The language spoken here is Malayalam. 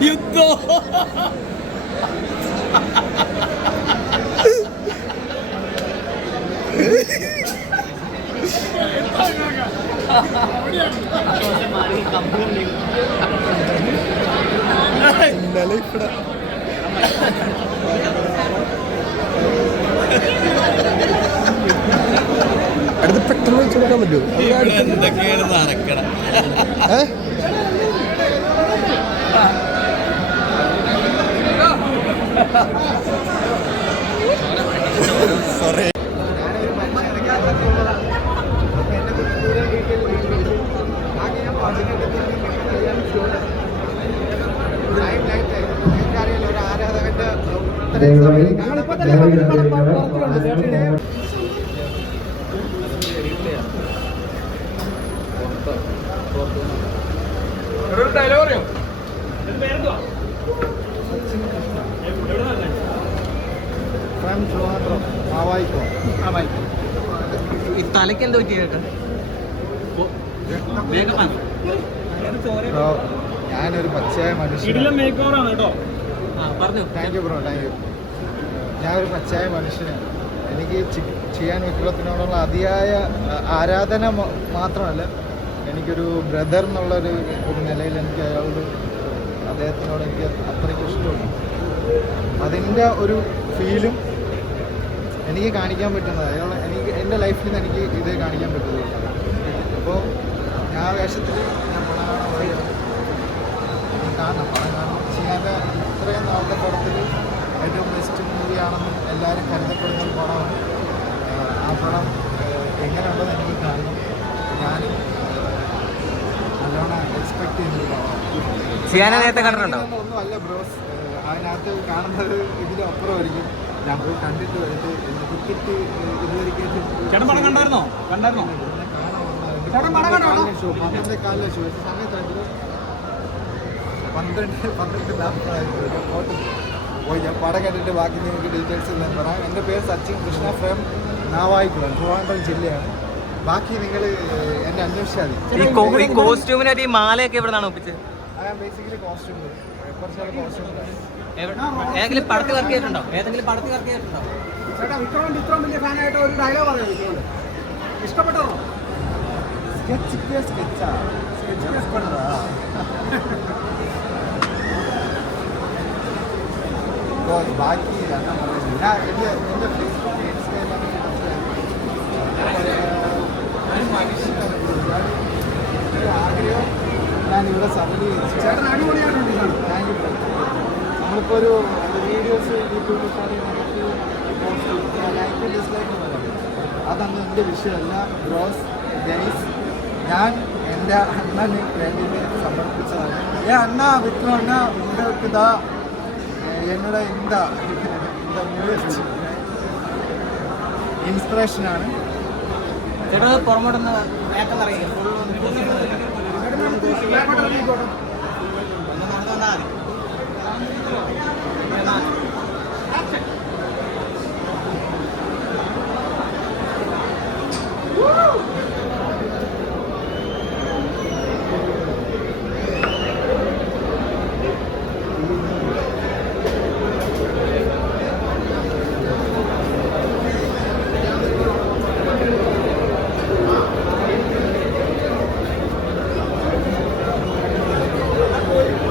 言ったえ ഇന്നലെ ഇവിടെ അടുത്ത് പെട്ടെന്ന് വെച്ച് കൊടുക്കാൻ പറ്റുമോ? എന്തൊക്കെയാണ് നടക്കണം? ഏ? ഈ തലയ്ക്ക് എന്താ പറ്റി കേട്ടോ? ഞാനൊരു പച്ചയായ മനുഷ്യൻ പറഞ്ഞു. Thank you bro thank you ഞാനൊരു പച്ചയായ മനുഷ്യനാണ്. എനിക്ക് ചെയ്യാൻ വിഗ്രഹത്തിനോടുള്ള അതിയായ ആരാധന മാത്രമല്ല എനിക്കൊരു ബ്രദർ എന്നുള്ളൊരു ഒരു നിലയിൽ എനിക്ക് അയാളോട് അദ്ദേഹത്തിനോട് എനിക്ക് അത്രയ്ക്ക് ഇഷ്ടമുണ്ട്. അതിന്റെ ഒരു ഫീലും എനിക്ക് കാണിക്കാൻ പറ്റുന്നത് അയാൾ എനിക്ക് എന്റെ ലൈഫിൽ നിന്ന് എനിക്ക് ഇതേ കാണിക്കാൻ പറ്റുള്ളൂ അപ്പോൾ ഞാൻ വേഷത്തിൽ ഞാൻ പടം എങ്ങനെയുണ്ടെന്ന് എനിക്ക് കാണണം ഞാൻ നല്ലോണം എക്സ്പെക്ട് ചെയ്യുന്നുണ്ടോ പടമാണ് സിയാന നേരത്തെ ഒന്നും അല്ല ബ്രോസ് അതിനകത്ത് കാണുന്നത് ഇതിലപ്പുറമായിരിക്കും ഞാൻ പോയി കണ്ടിട്ട് വന്നിട്ട് ടിക്കറ്റ് കണ്ടായിരുന്നോ? കണ്ടായിരുന്നോ? പന്ത്രണ്ട് കാലിലെ ഷോ സമയത്തായിട്ട് പന്ത്രണ്ട് പോയി. ഞാൻ പടം കണ്ടിട്ട് ബാക്കി നിങ്ങൾക്ക് ഡീറ്റെയിൽസ് ഞാൻ പറയാം. എന്റെ പേര് സച്ചിൻ കൃഷ്ണ ഫ്രം നാവായിക്കുളം ട്രിവാൻഡ്രം ജില്ലയാണ്. ബാക്കി നിങ്ങൾ എന്നെ അന്വേഷിച്ചാൽ ഈ കോ- ഈ കോസ്റ്റ്യൂമിനൊരു ഈ മാലയൊക്കെ എവിടെ നിന്നാണ് ഒപ്പിച്ചത് ബേസിക്കലി കോസ്റ്റ്യൂം കുറച്ചാൾ കോസ്റ്റ്യൂം ഏതെങ്കിലും പടത്തിൽ വർക്ക് ചെയ്തിട്ടുണ്ടോ? ഏതെങ്കിലും പടത്തിൽ വർക്ക് ചെയ്തിട്ടുണ്ടോ? ചേട്ടാ വിക്രമിന്റെ ഇത്രയും വലിയ ഫാനായിട്ട് ഒരു ഡയലോഗ് പറയാം വിക്രമിന്റെ ഇഷ്ടപ്പെട്ടോ? സ്കെച്ച് സ്കെച്ചാ സ്കെച്ച് അപ്പോൾ ബാക്കി ഞാൻ എന്റെ ഫേസ്ബുക്ക് ഇൻസ്റ്റയിലൊക്കെ ഒരു മനുഷ്യനാണ് ഞാൻ ഒരു ആഗ്രഹം ഞാനിവിടെ സഫലീകരിച്ചു ചേട്ടൻ ഒരു വീഡിയോസ് യൂട്യൂബിൽ എന്റെ വിഷയമല്ല ഗ്രോസ് ഗൈസ് ഞാൻ എന്റെ അണ്ണന് വേണ്ടി സമർപ്പിച്ചതാണ് ഏ അണ്ണ വിട്ടു അണ്ണ ഉണ്ടക്ക് ഇതാ എന്നോട് എന്താ എന്താ ഇൻസ്പിറേഷനാണ് ചേട്ടാ പുറമോട്ട് നേട്ടം അറിയില്ല നടന്നു വന്നാൽ മതി.